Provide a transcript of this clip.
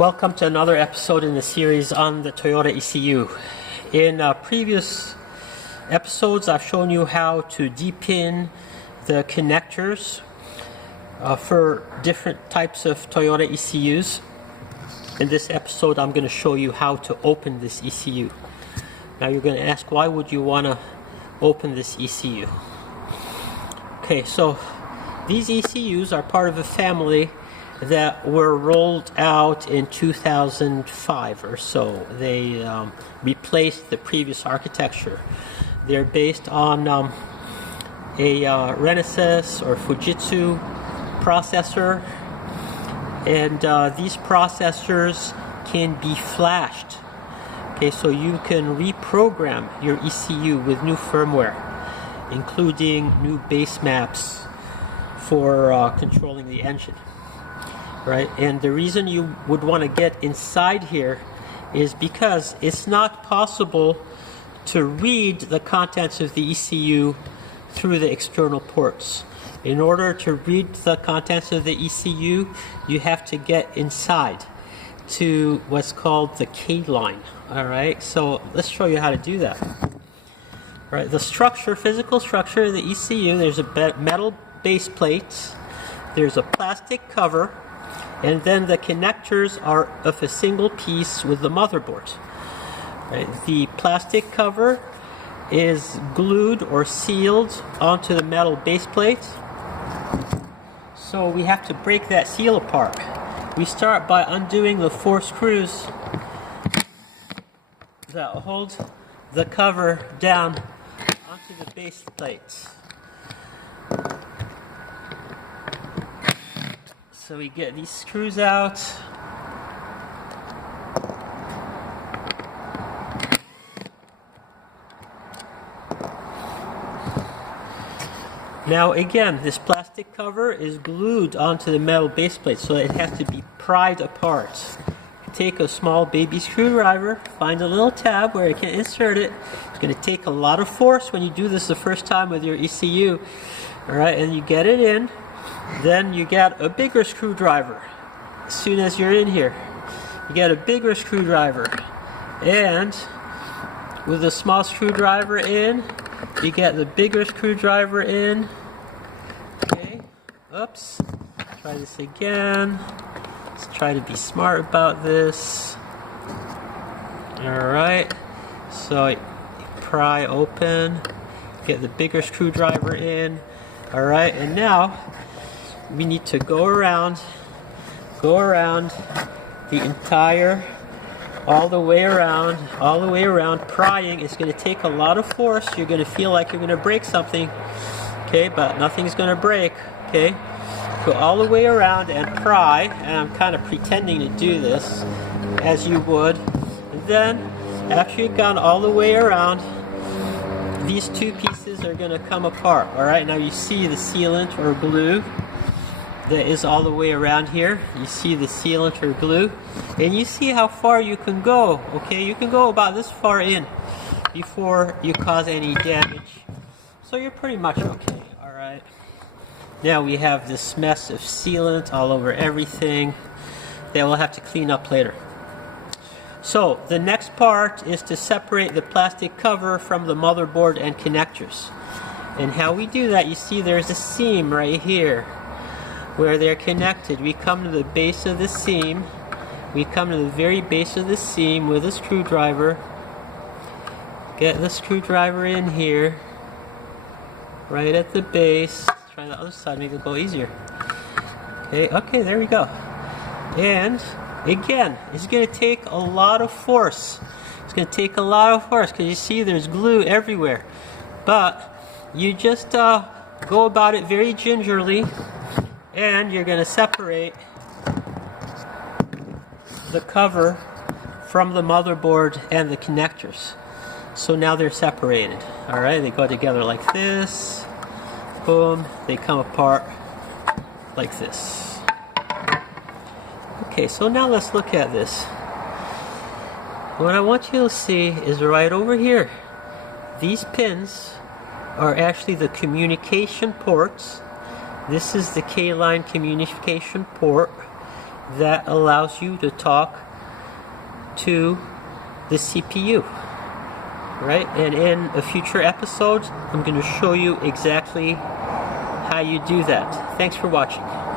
Welcome to another episode in the series on the Toyota ECU. In previous episodes, I've shown you how to depin the connectors for different types of Toyota ECUs. In this episode, I'm going to show you how to open this ECU. Now you're going to ask, why would you want to open this ECU? Okay, so these ECUs are part of a family that were rolled out in 2005 or so. They replaced the previous architecture. They're based on a Renesas or Fujitsu processor, and these processors can be flashed. Okay, so you can reprogram your ECU with new firmware, including new base maps for controlling the engine. Right, and the reason you would want to get inside here is because it's not possible to read the contents of the ECU through the external ports. In order to read the contents of the ECU, you have to get inside to what's called the K line. All right, so let's show you how to do that. All right, the structure, physical structure of the ECU, there's a metal base plate, there's a plastic cover, and then the connectors are of a single piece with the motherboard. Right. The plastic cover is glued or sealed onto the metal base plate. So we have to break that seal apart. We start by undoing the 4 screws that hold the cover down onto the base plate. So we get these screws out. Now again, this plastic cover is glued onto the metal base plate, so it has to be pried apart. Take a small baby screwdriver, find a little tab where you can insert it. It's going to take a lot of force when you do this the first time with your ECU. Alright, and you get it in. Then you get a bigger screwdriver. As soon as you're in here, you get a bigger screwdriver, and with a small screwdriver in, you get the bigger screwdriver in. Okay, oops, try this again. Let's try to be smart about this. Alright, so you pry open, get the bigger screwdriver in. Alright, and now we need to go around the entire, all the way around, prying. It's going to take a lot of force. You're going to feel like you're going to break something, okay, but nothing's going to break, okay. Go all the way around and pry, and I'm kind of pretending to do this as you would. And then, after you've gone all the way around, these 2 pieces are going to come apart, alright. Now you see the sealant or glue that is all the way around here. You see the sealant or glue, and you see how far you can go. Okay, you can go about this far in before you cause any damage, so you're pretty much okay. Alright, now we have this mess of sealant all over everything that we'll have to clean up later. So the next part is to separate the plastic cover from the motherboard and connectors. And how we do that, you see there's a seam right here where they're connected. We come to the base of the seam. We come to the very base of the seam with a screwdriver. Get the screwdriver in here, right at the base. Let's try the other side, make it go easier. Okay, there we go. And again, it's going to take a lot of force. It's going to take a lot of force because you see there's glue everywhere. But you just go about it very gingerly, and you're going to separate the cover from the motherboard and the connectors. So now they're separated. Alright, they go together like this. Boom, they come apart like this. Okay, so now let's look at this. What I want you to see is right over here. These pins are actually the communication ports. This is the K-line communication port, that allows you to talk to the CPU, right? And in a future episode, I'm going to show you exactly how you do that. Thanks for watching.